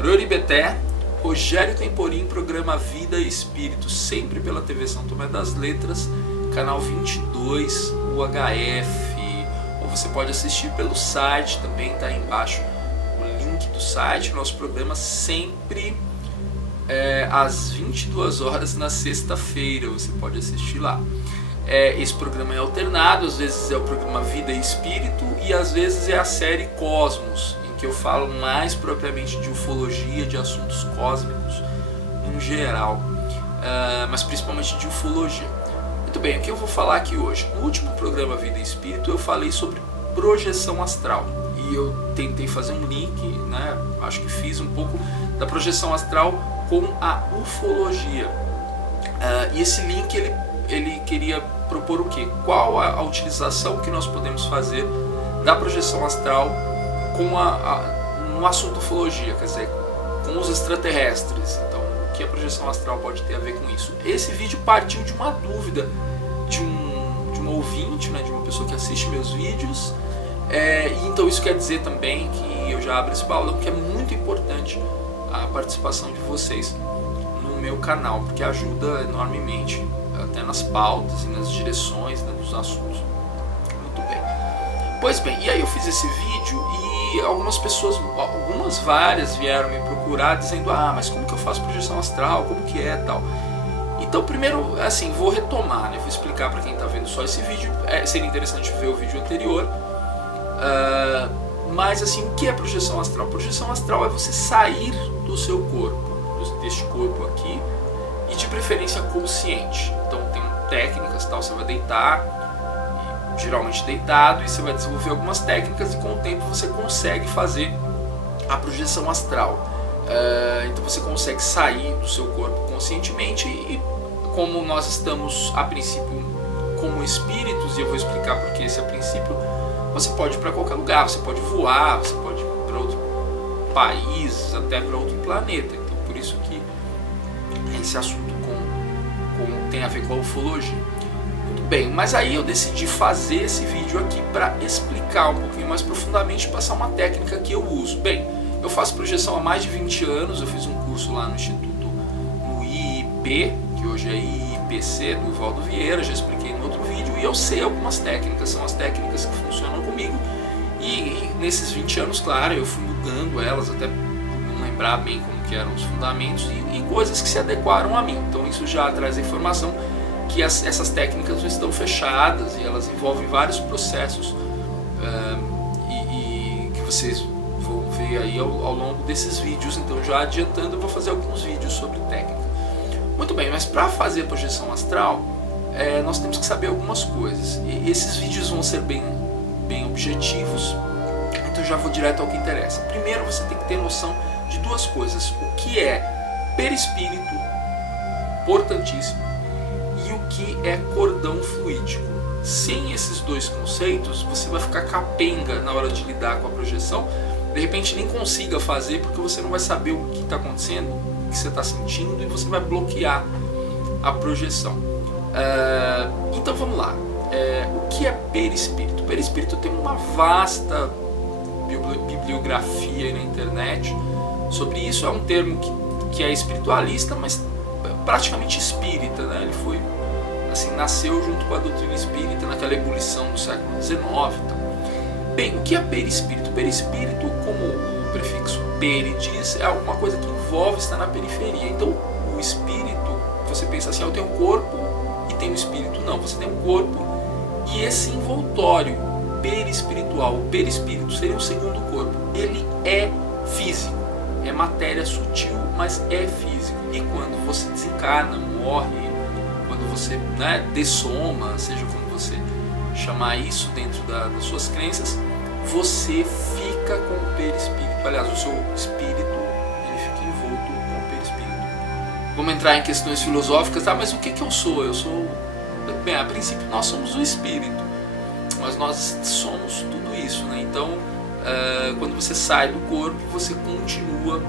Roribeté, Rogério Temporim, programa Vida e Espírito, sempre pela TV São Tomé das Letras, canal 22, UHF. Ou você pode assistir pelo site, também está aí embaixo o link do site. Nosso programa sempre às 22 horas na sexta-feira, você pode assistir lá. Esse programa é alternado, às vezes é o programa Vida e Espírito e às vezes é a série Cosmos, que eu falo mais propriamente de ufologia, de assuntos cósmicos em geral, mas principalmente de ufologia. Muito bem, o que eu vou falar aqui hoje? No último programa Vida e Espírito eu falei sobre projeção astral e eu tentei fazer um link, né? Acho que fiz um pouco da projeção astral com a ufologia. E esse link ele queria propor o quê? Qual a utilização que nós podemos fazer da projeção astral no assunto ufologia, quer dizer, com os extraterrestres. Então, o que a projeção astral pode ter a ver com isso? Esse vídeo partiu de uma dúvida de um ouvinte, né, de uma pessoa que assiste meus vídeos, e então isso quer dizer também que eu já abro esse balão, que é muito importante a participação de vocês no meu canal, porque ajuda enormemente até nas pautas e nas direções, né, dos assuntos. Muito bem. Pois bem, e aí eu fiz esse vídeo e várias vieram me procurar dizendo: mas como que eu faço projeção astral, como que é tal. Então primeiro, assim, vou retomar, né? Vou explicar para quem está vendo só esse vídeo, seria interessante ver o vídeo anterior, mas assim, o que é projeção astral? Projeção astral é você sair do seu corpo, deste corpo aqui, e de preferência consciente. Então tem técnicas, tal, você vai deitar, geralmente deitado, e você vai desenvolver algumas técnicas e com o tempo você consegue fazer a projeção astral. Então você consegue sair do seu corpo conscientemente e como nós estamos a princípio como espíritos, e eu vou explicar porque esse é a princípio, você pode ir para qualquer lugar, você pode voar, você pode ir para outro país, até para outro planeta. Então por isso que esse assunto tem a ver com a ufologia. Bem, mas aí eu decidi fazer esse vídeo aqui para explicar um pouquinho mais profundamente, passar uma técnica que eu uso. Bem, eu faço projeção há mais de 20 anos, eu fiz um curso lá no Instituto, no IIP, que hoje é IIPC, do Valdo Vieira, já expliquei no outro vídeo, e eu sei algumas técnicas, são as técnicas que funcionam comigo, e nesses 20 anos, claro, eu fui mudando elas, até por não lembrar bem como que eram os fundamentos, e coisas que se adequaram a mim. Então isso já traz a informação que essas técnicas não estão fechadas e elas envolvem vários processos e que vocês vão ver aí ao longo desses vídeos. Então, já adiantando, eu vou fazer alguns vídeos sobre técnica. Muito bem, mas para fazer a projeção astral, nós temos que saber algumas coisas, e esses vídeos vão ser bem objetivos, então já vou direto ao que interessa. Primeiro, você tem que ter noção de duas coisas: o que é perispírito, importantíssimo, e o que é cordão fluídico. Sem esses dois conceitos, você vai ficar capenga na hora de lidar com a projeção. De repente nem consiga fazer, porque você não vai saber o que está acontecendo, o que você está sentindo, e você vai bloquear a projeção. Então vamos lá. O que é perispírito? Perispírito tem uma vasta bibliografia aí na internet sobre isso. É um termo que é espiritualista, mas praticamente espírita, né? Ele foi, assim, nasceu junto com a doutrina espírita naquela ebulição do século XIX. Então. Bem, o que é perispírito? Perispírito, como o prefixo peri diz, é alguma coisa que envolve estar na periferia. Então, o espírito, você pensa assim: eu tenho um corpo e tenho um espírito. Não, você tem um corpo e esse envoltório perispiritual, o perispírito, seria o segundo corpo. Ele é físico, é matéria sutil, mas é físico. E quando você desencarna, morre, quando você, né, dessoma, seja como você chamar isso dentro das suas crenças, você fica com o perispírito. Aliás, o seu espírito, ele fica envolto com o perispírito. Vamos entrar em questões filosóficas. Mas o que eu sou? Eu sou... Bem, a princípio nós somos o espírito, mas nós somos tudo isso, né? Então, quando você sai do corpo, você continua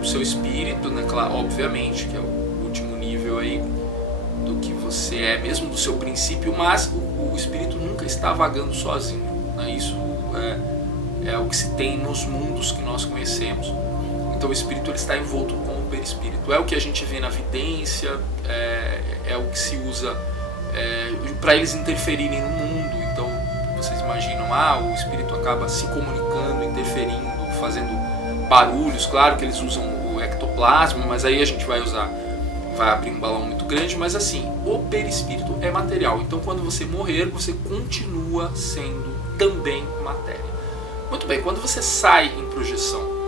o seu espírito, né? Claro, obviamente, que é o último nível aí do que você é, mesmo do seu princípio, mas o espírito nunca está vagando sozinho, né? Isso é o que se tem nos mundos que nós conhecemos. Então o espírito ele está envolto com o perispírito. É o que a gente vê na vidência, é o que se usa para eles interferirem no mundo. Então vocês imaginam, o espírito acaba se comunicando, interferindo, fazendo barulhos. Claro que eles usam o ectoplasma, mas aí a gente vai abrir um balão muito grande. Mas assim, o perispírito é material. Então quando você morrer, você continua sendo também matéria. Muito bem, quando você sai em projeção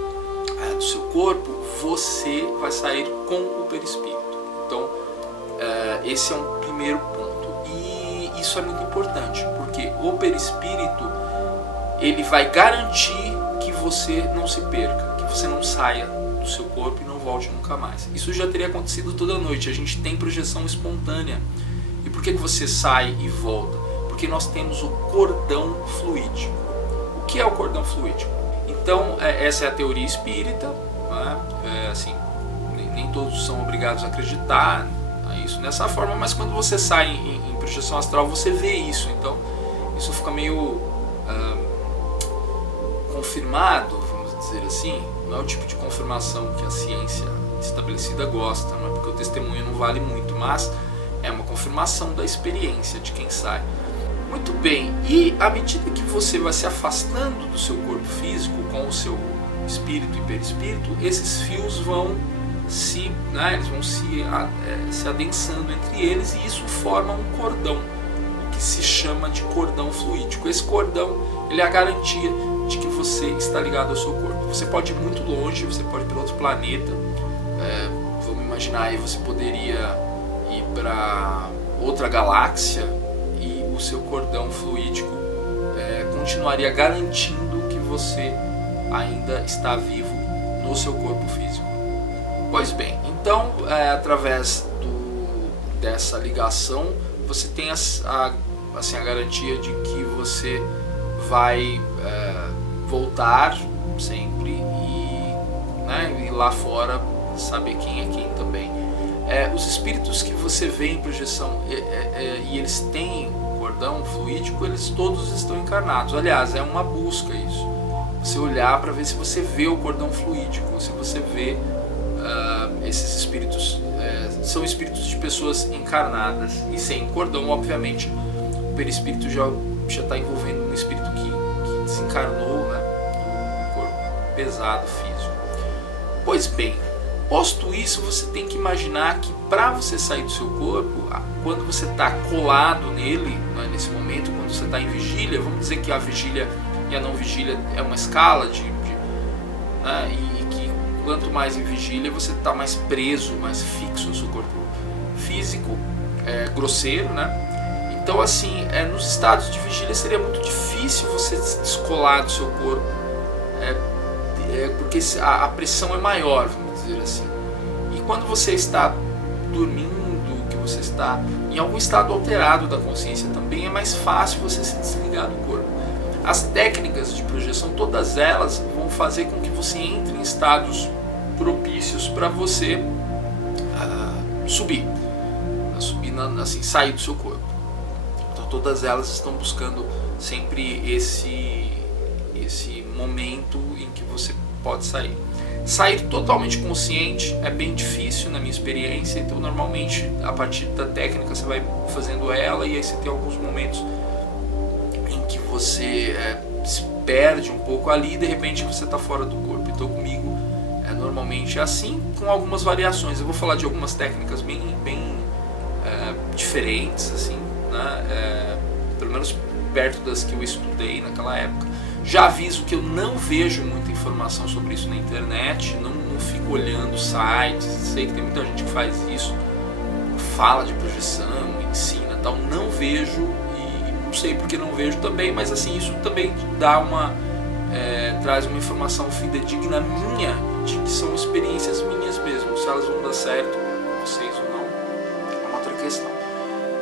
do seu corpo, você vai sair com o perispírito. Então esse é um primeiro ponto, e isso é muito importante, porque o perispírito ele vai garantir que você não se perca, que você não saia do seu corpo e não volte nunca mais. Isso já teria acontecido toda noite. A gente tem projeção espontânea. E por que você sai e volta? Porque nós temos o cordão fluídico. O que é o cordão fluídico? Então, essa é a teoria espírita, né? Assim, nem todos são obrigados a acreditar isso dessa forma, mas quando você sai em projeção astral, você vê isso. Então, isso fica meio confirmado, vamos dizer assim. Não é o tipo de confirmação que a ciência estabelecida gosta, não é porque o testemunho não vale muito, mas é uma confirmação da experiência de quem sai. Muito bem, e à medida que você vai se afastando do seu corpo físico com o seu espírito e perispírito, esses fios vão se adensando entre eles, e isso forma um cordão, o que se chama de cordão fluídico. Esse cordão ele é a garantia de que você está ligado ao seu corpo. Você pode ir muito longe, você pode ir para outro planeta, vamos imaginar aí, você poderia ir para outra galáxia, o seu cordão fluídico continuaria garantindo que você ainda está vivo no seu corpo físico. Pois bem, então através dessa ligação você tem a garantia de que você vai voltar sempre e lá fora saber quem é quem também. Os espíritos que você vê em projeção e eles têm cordão fluídico, eles todos estão encarnados. Aliás, é uma busca isso. Você olhar para ver se você vê o cordão fluídico, se você vê esses espíritos. São espíritos de pessoas encarnadas e sem cordão, obviamente. O perispírito já está envolvendo um espírito que desencarnou, do corpo pesado físico. Pois bem, posto isso, você tem que imaginar que para você sair do seu corpo, quando você está colado nele, nesse momento, quando você está em vigília, vamos dizer que a vigília e a não vigília é uma escala e que quanto mais em vigília você está mais preso, mais fixo no seu corpo físico, grosseiro, Então assim, nos estados de vigília seria muito difícil você se descolar do seu corpo, porque a pressão é maior, vamos dizer assim. E quando você está dormindo, que você está em algum estado alterado da consciência, também é mais fácil você se desligar do corpo. As técnicas de projeção, todas elas vão fazer com que você entre em estados propícios para você subir, assim, sair do seu corpo. Então todas elas estão buscando sempre esse momento em que você pode sair. Sair totalmente consciente é bem difícil na minha experiência, então normalmente a partir da técnica você vai fazendo ela, e aí você tem alguns momentos em que você se perde um pouco ali e de repente você está fora do corpo. Então comigo normalmente é assim, com algumas variações. Eu vou falar de algumas técnicas bem diferentes, assim, pelo menos perto das que eu estudei naquela época. Já aviso que eu não vejo muita informação sobre isso na internet, não fico olhando sites, sei que tem muita gente que faz isso, fala de projeção, ensina, tal, não vejo, e não sei porque não vejo também, mas assim, isso também dá traz uma informação fidedigna minha, de que são experiências minhas mesmo. Se elas vão dar certo com vocês ou não, é uma outra questão.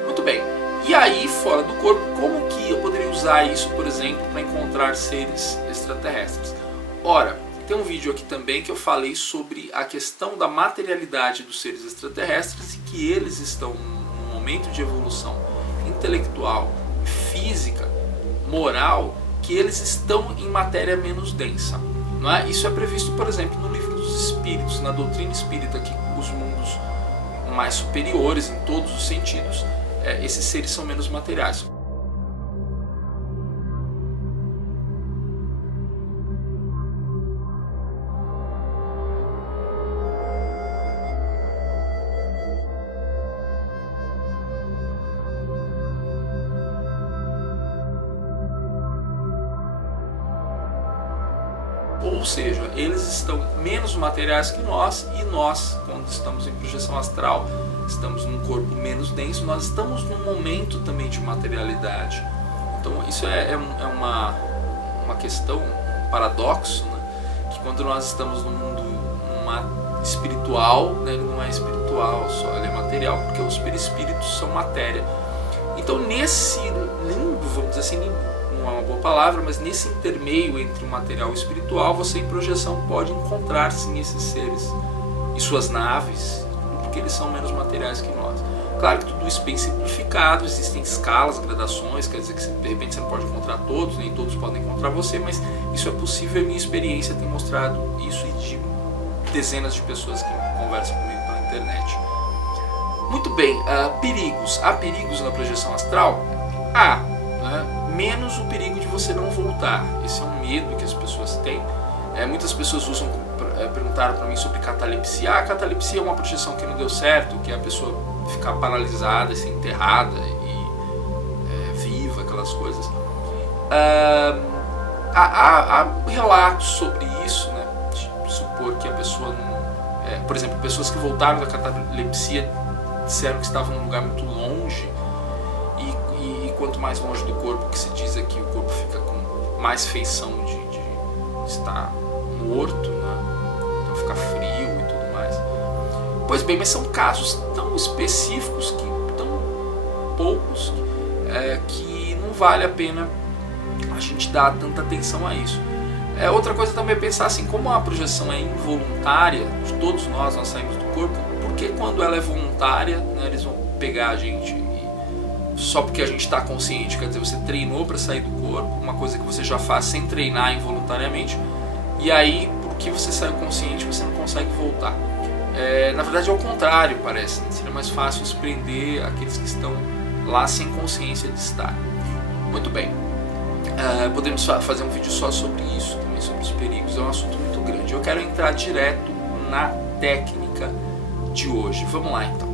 Muito bem. E aí, fora do corpo, como que eu poderia usar isso, por exemplo, para encontrar seres extraterrestres? Ora, tem um vídeo aqui também que eu falei sobre a questão da materialidade dos seres extraterrestres e que eles estão num momento de evolução intelectual, física, moral, que eles estão em matéria menos densa. Não é? Isso é previsto, por exemplo, no Livro dos espíritos, na doutrina espírita, que os mundos mais superiores em todos os sentidos, esses seres são menos materiais. Ou seja, eles estão menos materiais que nós, e nós, quando estamos em projeção astral, estamos num corpo menos denso, nós estamos num momento também de materialidade. Então isso é uma questão, um paradoxo, né? Que quando nós estamos num mundo espiritual, né, ele não é espiritual só, ele é material, porque os perispíritos são matéria. Então nesse limbo, vamos dizer assim, não é uma boa palavra, mas nesse intermeio entre o material e o espiritual, você em projeção pode encontrar sim esses seres e suas naves, porque eles são menos materiais que nós. Claro que tudo isso bem simplificado, existem escalas, gradações, quer dizer que de repente você não pode encontrar todos, nem todos podem encontrar você, mas isso é possível, e minha experiência tem mostrado isso, e de dezenas de pessoas que conversam comigo pela internet. Muito bem, perigos. Há perigos na projeção astral? Há, né? Menos o perigo de você não voltar. Esse é um medo que as pessoas têm. Muitas pessoas perguntaram para mim sobre catalepsia. A catalepsia é uma projeção que não deu certo, que é a pessoa ficar paralisada, ser enterrada e viva, aquelas coisas. Há relatos sobre isso, né? De supor que a pessoa não... por exemplo, pessoas que voltaram da catalepsia disseram que estavam num lugar muito longe, e quanto mais longe do corpo, que se diz aqui, o corpo fica com mais feição de estar morto, né? Então fica frio e tudo mais. Pois bem, mas são casos tão específicos, tão poucos, que não vale a pena a gente dar tanta atenção a isso. Outra coisa também é pensar assim, como a projeção é involuntária, de todos nós saímos do corpo, porque quando ela é voluntária, né, eles vão pegar a gente só porque a gente está consciente, quer dizer, você treinou para sair do corpo, uma coisa que você já faz sem treinar involuntariamente, e aí, porque você saiu consciente, você não consegue voltar. Na verdade é o contrário, parece, né? Seria mais fácil se prender aqueles que estão lá sem consciência de estar. Muito bem, podemos fazer um vídeo só sobre isso, também sobre os perigos, é um assunto muito grande. Eu quero entrar direto na técnica de hoje. Vamos lá então.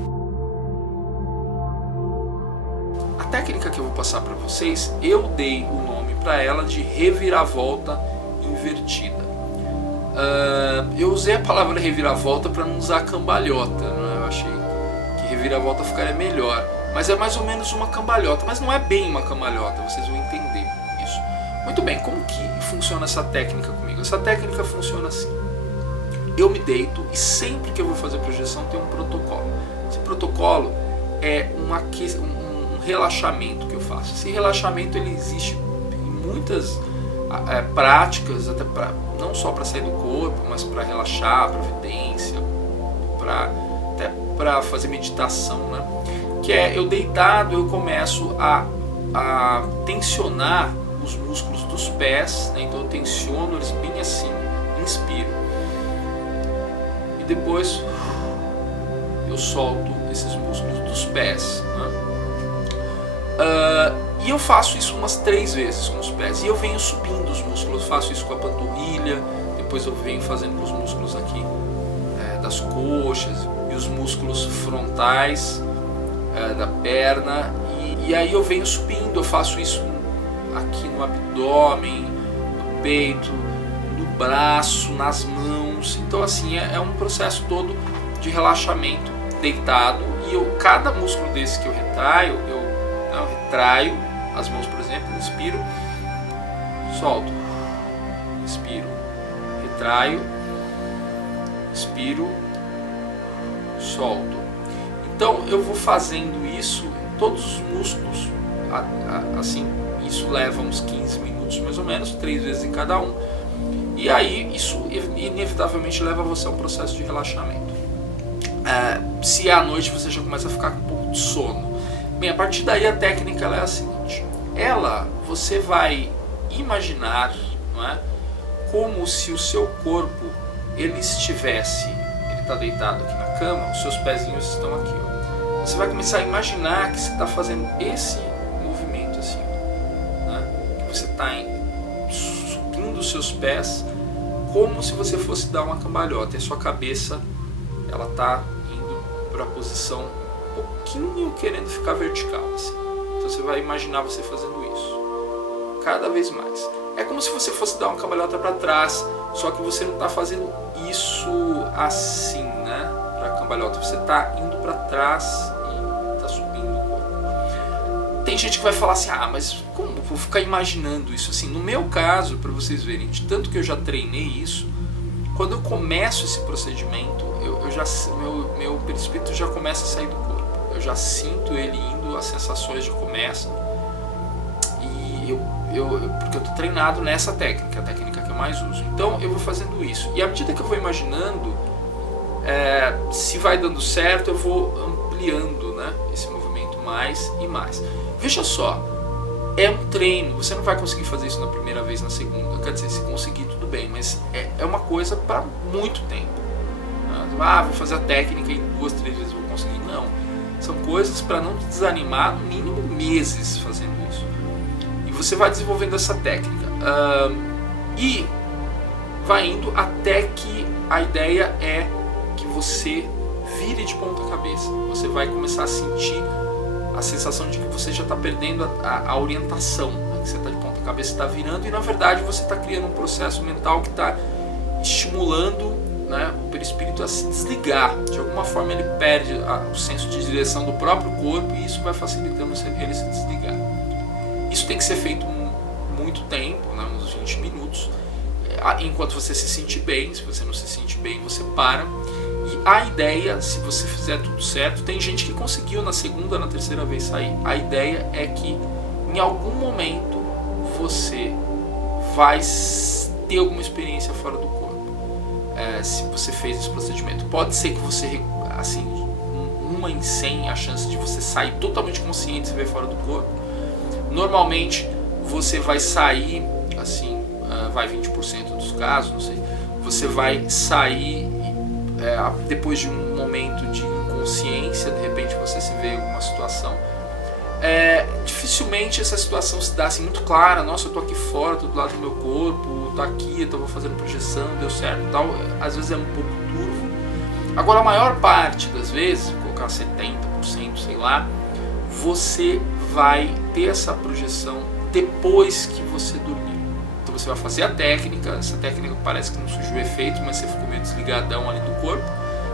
A técnica que eu vou passar para vocês, eu dei o nome para ela de reviravolta invertida. Eu usei a palavra reviravolta para não usar cambalhota, né? Eu achei que reviravolta ficaria melhor, mas é mais ou menos uma cambalhota, mas não é bem uma cambalhota, vocês vão entender isso. Muito bem, como que funciona essa técnica comigo? Essa técnica funciona assim: eu me deito e sempre que eu vou fazer projeção tem um protocolo. Esse protocolo é um relaxamento que eu faço. Esse relaxamento ele existe em muitas práticas, até não só para sair do corpo, mas para relaxar, para vidência, até para fazer meditação, né? Que é eu deitado, eu começo a tensionar os músculos dos pés, né? Então eu tensiono eles bem assim, inspiro, e depois eu solto esses músculos dos pés, né? E eu faço isso umas 3 vezes com os pés, e eu venho subindo os músculos. Eu faço isso com a panturrilha, depois eu venho fazendo com os músculos aqui das coxas e os músculos frontais da perna, e aí eu venho subindo. Eu faço isso aqui no abdômen, no peito, no braço, nas mãos. Então assim, é um processo todo de relaxamento deitado, e cada músculo desse que eu retraio, eu retraio as mãos, por exemplo, inspiro, solto, expiro, retraio, expiro, solto. Então eu vou fazendo isso em todos os músculos, assim, isso leva uns 15 minutos mais ou menos, 3 vezes em cada um, e aí isso inevitavelmente leva você a um processo de relaxamento. Se à noite você já começa a ficar com um pouco de sono, bem, a partir daí a técnica ela é a seguinte: você vai imaginar, não é, como se o seu corpo ele está deitado aqui na cama, os seus pezinhos estão aqui, ó. Você vai começar a imaginar que você está fazendo esse movimento assim, né? Que você está subindo os seus pés como se você fosse dar uma cambalhota, e a sua cabeça ela está indo para a posição um pouquinho querendo ficar vertical assim. Então você vai imaginar você fazendo isso cada vez mais. É como se você fosse dar uma cambalhota para trás, só que você não está fazendo isso assim, né? Para cambalhota, você está indo para trás e está subindo o corpo. Tem gente que vai falar assim, mas como vou ficar imaginando isso assim? No meu caso, para vocês verem, de tanto que eu já treinei isso, quando eu começo esse procedimento, meu perispírito já começa a sair do corpo. Eu já sinto ele indo, as sensações já começam. E porque eu estou treinado nessa técnica, a técnica que eu mais uso. Então eu vou fazendo isso. E à medida que eu vou imaginando, se vai dando certo, eu vou ampliando, né, esse movimento mais e mais. Veja só, é um treino. Você não vai conseguir fazer isso na primeira vez, na segunda. Quer dizer, se conseguir, tudo bem. Mas é uma coisa para muito tempo. Vou fazer a técnica em 2, 3 vezes vou conseguir. Não. São coisas para não te desanimar, no mínimo meses fazendo isso. Você vai desenvolvendo essa técnica e vai indo até que a ideia é que você vire de ponta cabeça. Você vai começar a sentir a sensação de que você já está perdendo a orientação, né? Que você está de ponta cabeça, está virando, e na verdade você está criando um processo mental que está estimulando, né, o perispírito a se desligar. De alguma forma ele perde o senso de direção do próprio corpo, e isso vai facilitando ele se desligar. Isso tem que ser feito muito tempo, né, uns 20 minutos, enquanto você se sentir bem. Se você não se sente bem, você para. E a ideia, se você fizer tudo certo, tem gente que conseguiu na segunda, na terceira vez sair. A ideia é que em algum momento você vai ter alguma experiência fora do corpo. Se você fez esse procedimento, pode ser que você, assim, 1 em 100 a chance de você sair totalmente consciente se ver fora do corpo. Normalmente você vai sair, assim, vai 20% dos casos, não sei, você vai sair depois de um momento de inconsciência. De repente você se vê em alguma situação. Dificilmente essa situação se dá assim muito clara. Nossa, eu tô aqui fora, tô do lado do meu corpo, tô aqui, eu tô fazendo projeção, deu certo e tal. Às vezes é um pouco turvo. Agora, a maior parte das vezes, vou colocar 70%, sei lá, você vai ter essa projeção depois que você dormir. Então você vai fazer a técnica. Essa técnica parece que não surgiu efeito, mas você ficou meio desligadão ali do corpo.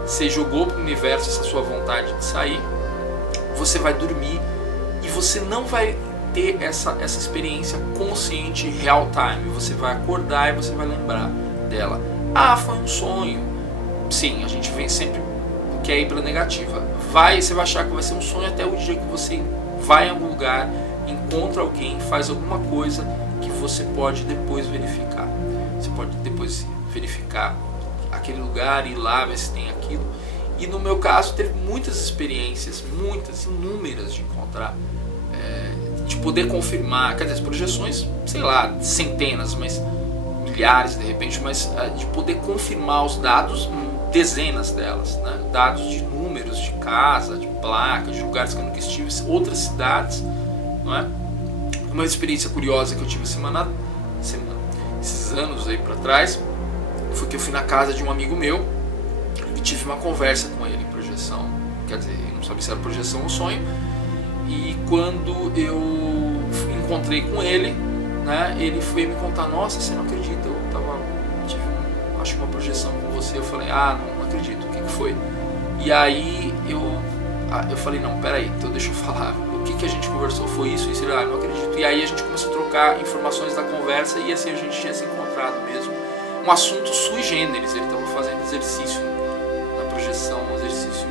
Você jogou para o universo essa sua vontade de sair. Você vai dormir e você não vai ter essa experiência consciente real time. Você vai acordar e você vai lembrar dela. Foi um sonho. Sim, a gente vem sempre quer ir para negativa. Você vai achar que vai ser um sonho até o dia que você vai em algum lugar, encontra alguém, faz alguma coisa que você pode depois verificar. Você pode depois verificar aquele lugar, ir lá, ver se tem aquilo. E no meu caso teve muitas experiências, inúmeras de encontrar, de poder confirmar, quer dizer, as projeções, sei lá, centenas, mas milhares de repente, mas de poder confirmar os dados, dezenas delas, né? Dados de números, de casa, de placas, de lugares que eu nunca estive, outras cidades, não é? Uma experiência curiosa que eu tive esses anos aí para trás, foi que eu fui na casa de um amigo meu e tive uma conversa com ele, projeção, quer dizer, eu não sabia se era projeção ou sonho. E quando eu encontrei com ele, né, ele foi me contar: nossa, você não acredita, eu tive acho que uma projeção com você. Eu falei: não acredito, o que foi? E aí eu falei: não, peraí, então deixa eu falar, o que a gente conversou foi isso, ele: não acredito. E aí a gente começou a trocar informações da conversa, e assim a gente tinha se encontrado mesmo. Um assunto sui generis, ele estava fazendo exercício na projeção, um exercício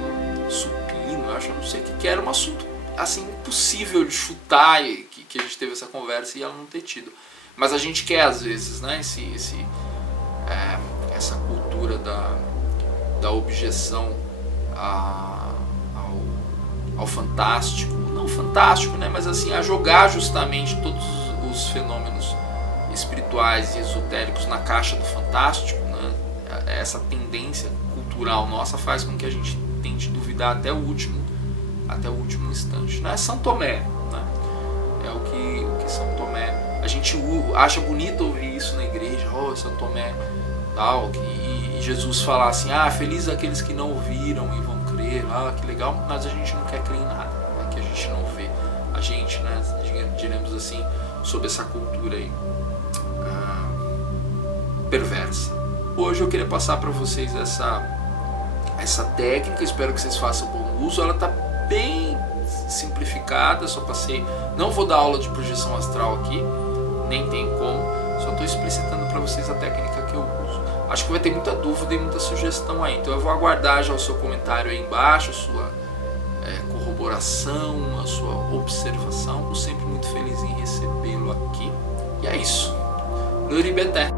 supino, eu não sei o que era, um assunto assim impossível de chutar, e que a gente teve essa conversa e ela não ter tido. Mas a gente quer às vezes, né, essa cultura da objeção ao fantástico, não fantástico, né, mas assim, a jogar justamente todos os fenômenos espirituais e esotéricos na caixa do fantástico, né, essa tendência cultural nossa faz com que a gente tente duvidar até o último instante. Não é São Tomé, né? É o que São Tomé, a gente acha bonito ouvir isso na igreja, São Tomé tal, e Jesus falar assim, feliz aqueles que não ouviram e vão crer, que legal, mas a gente não quer crer em nada, né? Que a gente não vê, a gente, né, diremos assim, sobre essa cultura aí perversa. Hoje eu queria passar para vocês essa técnica, espero que vocês façam bom uso. Ela está bem simplificada, só passei, não vou dar aula de projeção astral aqui, nem tem como, só estou explicitando para vocês a técnica que eu uso. Acho que vai ter muita dúvida e muita sugestão aí, então eu vou aguardar já o seu comentário aí embaixo, a sua corroboração, a sua observação. Estou sempre muito feliz em recebê-lo aqui, e é isso. Luribeté.